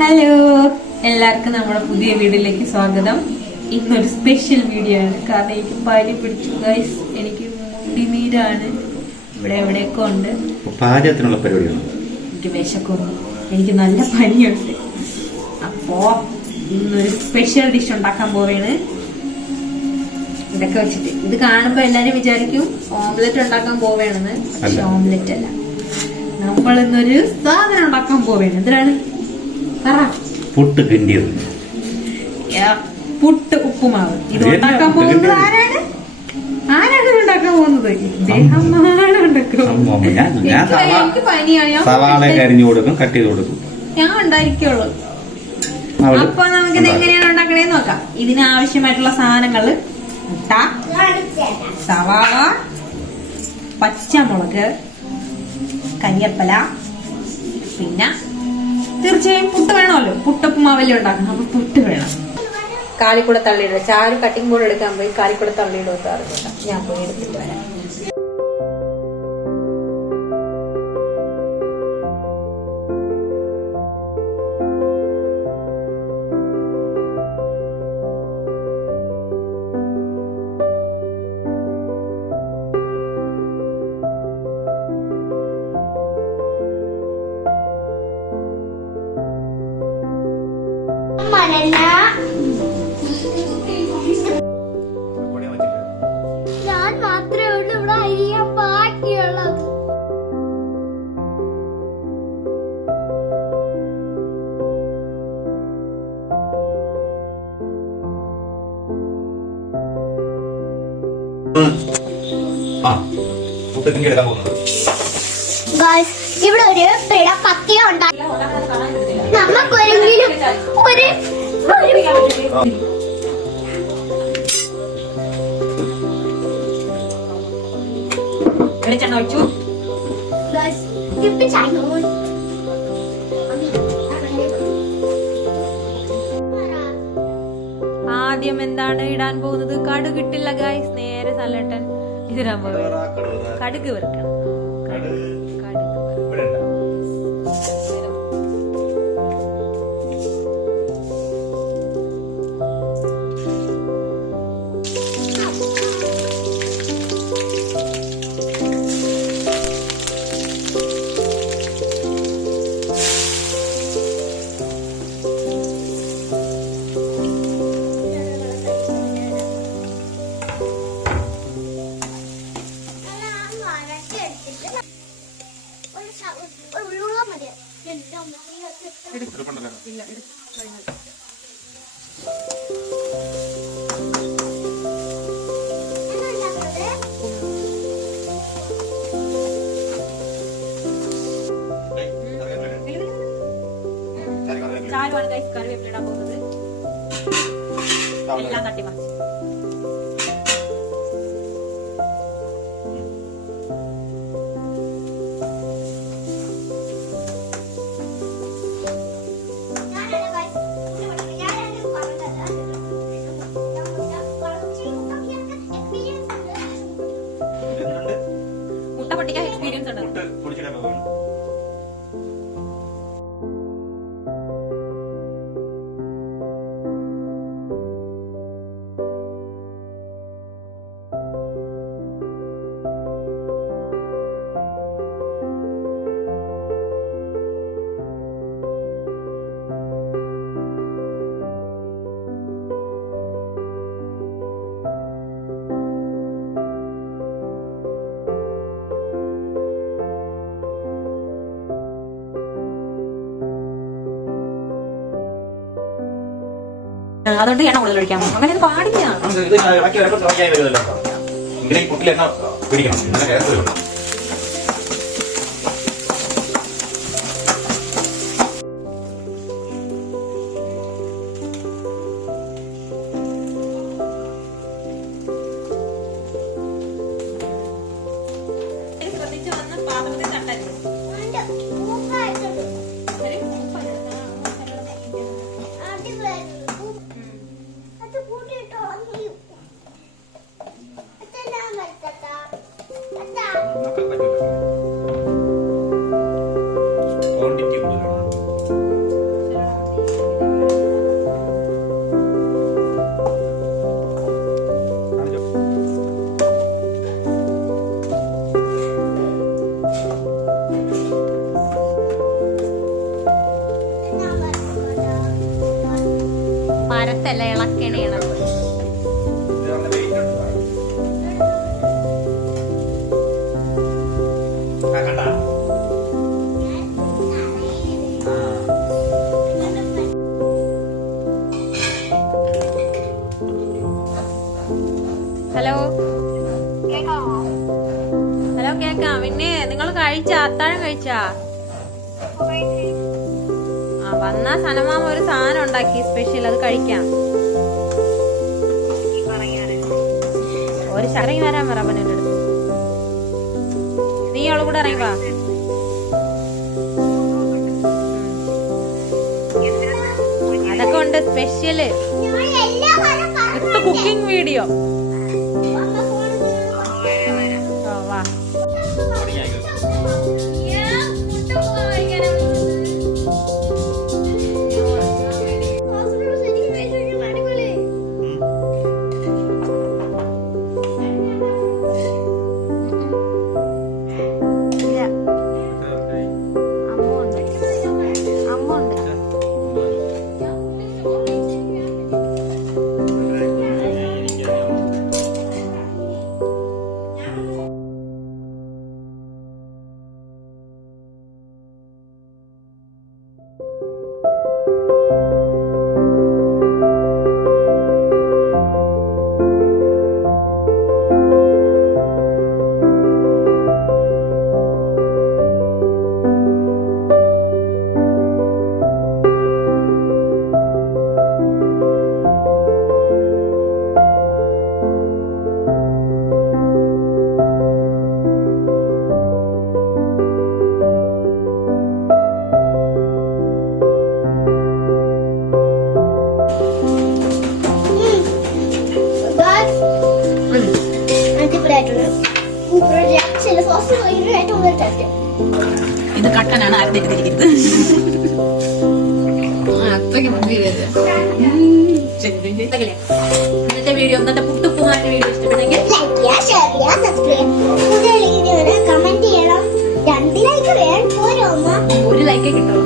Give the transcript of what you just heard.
Hello, എല്ലാവർക്കും നമ്മുടെ പുതിയ വീഡിയോയിലേക്ക് സ്വാഗതം. ഇന്നൊരു സ്പെഷ്യൽ വീഡിയോ ആണ്. കാരണം എനിക്ക് പനി പിടിച്ചു ഗൈസ്. എനിക്ക് മുടിനീരാണ്, ഇവിടെ എവിടെയൊക്കെ ഉണ്ട്. പാചകത്തിനുള്ള പരിപാടിയാണ്. എനിക്ക് വിശക്കുന്നു, എനിക്ക് നല്ല പനിയുണ്ട്. അപ്പോ ഇന്നൊരു സ്പെഷ്യൽ ഡിഷ് ഉണ്ടാക്കാൻ പോവേണ്. ഇതൊക്കെ വെച്ചിട്ട് ഇത് കാണുമ്പോ എല്ലാരും വിചാരിക്കും ഓംലെറ്റ് ഉണ്ടാക്കാൻ പോവേണെന്ന്. പക്ഷെ ഓംലെറ്റ് അല്ല, നമ്മൾ ഇന്നൊരു സാധനം ഉണ്ടാക്കാൻ പോവേണ്. എന്തിനാണ്? പുട്ട് കിണ്ടിയത്, പുട്ട് ഉപ്പുമാവ്. ഇത് ഉണ്ടാക്കാൻ പോകുന്നത് ആരാണ്? ആരാണ് ഉണ്ടാക്കാൻ പോകുന്നത്? എനിക്ക് പനിയാണ്, കട്ട് ചെയ്ത് കൊടുക്കും, ഞാൻ ഉണ്ടായിരിക്കുള്ളൂ. അപ്പൊ നമുക്കിത് എങ്ങനെയാണ് ഉണ്ടാക്കണേന്ന് നോക്കാം. ഇതിനാവശ്യമായിട്ടുള്ള സാധനങ്ങള്: മുട്ട, സവാള, പച്ചമുളക്, കരിയപ്പല, പിന്നെ തീർച്ചയായും പുട്ട് വേണമല്ലോ. പുട്ടുപ്പുമാവല്ലേ ഉണ്ടാക്കണം, അപ്പൊ പുട്ട് വേണം. കാലിക്കൂടെ തള്ളിയിടുക. ചാരു കട്ടിംഗ് ബോർഡ് എടുക്കാൻ പോയി കാലിക്കൂടെ തള്ളിയിടുക. അറിഞ്ഞില്ല, ഞാൻ പോയി എടുത്തിട്ട് വരാം. ഞാൻ മാത്രമേ ഉള്ളൂ ഇവിടെ അരിയാൻ ബാക്കിയുള്ളത്. ഇവിടെ ഒരു പിടപ്പത്തിയ ഉണ്ടാക്കി നമുക്കൊരെങ്കിലും വെളിച്ചെണ്ണ ഒഴിച്ചു. ആദ്യം എന്താണ് ഇടാൻ പോകുന്നത്? കടുക് ഇട്ടില്ല ഗൈസ്, നേരെ സല്ലട്ടൻ ഇതിടാൻ പോകുന്നത്. കടുക് വറുക്കണം. ചാരുവാണ് ഗൈസ് കറിവേപ്പില ഇടാൻ പോകുന്നത്. എല്ലാം തട്ടിമറിച്ച് മുട്ട പൊട്ടിക്കാൻ എക്സ്പീരിയൻസ് ഉണ്ട്. അതുകൊണ്ട് എണ്ണ കൂടുതൽ ഒഴിക്കാൻ അങ്ങനെ പാടില്ല. ശ്രദ്ധിച്ചു വന്ന് പാത്രത്തിൽ തട്ടരുത്. നിലത്തല്ല ഇളക്കണേണം. ഹലോ ഹലോ, കേക്കാം. പിന്നെ നിങ്ങൾ കഴിച്ചാ? അത്താഴം കഴിച്ചാ? ആ, വന്നാ സനമാമ ഒരു സാധനം ഉണ്ടാക്കി സ്പെഷ്യൽ, അത് കഴിക്കാം. ഒരു ഇറങ്ങി വരാൻ പറ അവൻ്റെ അടുത്ത്. നീ അവളെ കൂടെ ഇറങ്ങി വാ. അതൊക്കെ ഉണ്ട് സ്പെഷ്യല്. ഇപ്പൊ കുക്കിംഗ് വീഡിയോ. വാ. ഇത് കട്ടനാണ്, ആരുടെ ഇന്നത്തെ വീഡിയോ, ഇന്നത്തെ പുട്ടുപ്പുമാരുടെ വീഡിയോ ഇഷ്ടപ്പെട്ടെങ്കിൽ ലൈക്ക് ചെയ്യുക, ഷെയർ ചെയ്യുക, സബ്സ്ക്രൈബ്. പുതിയ വീഡിയോന് കമന്റ് ചെയ്യണം. 2 ലൈക്ക് വേണം. പോരോ? 1 ലൈക്കേ കിട്ടുള്ളൂ.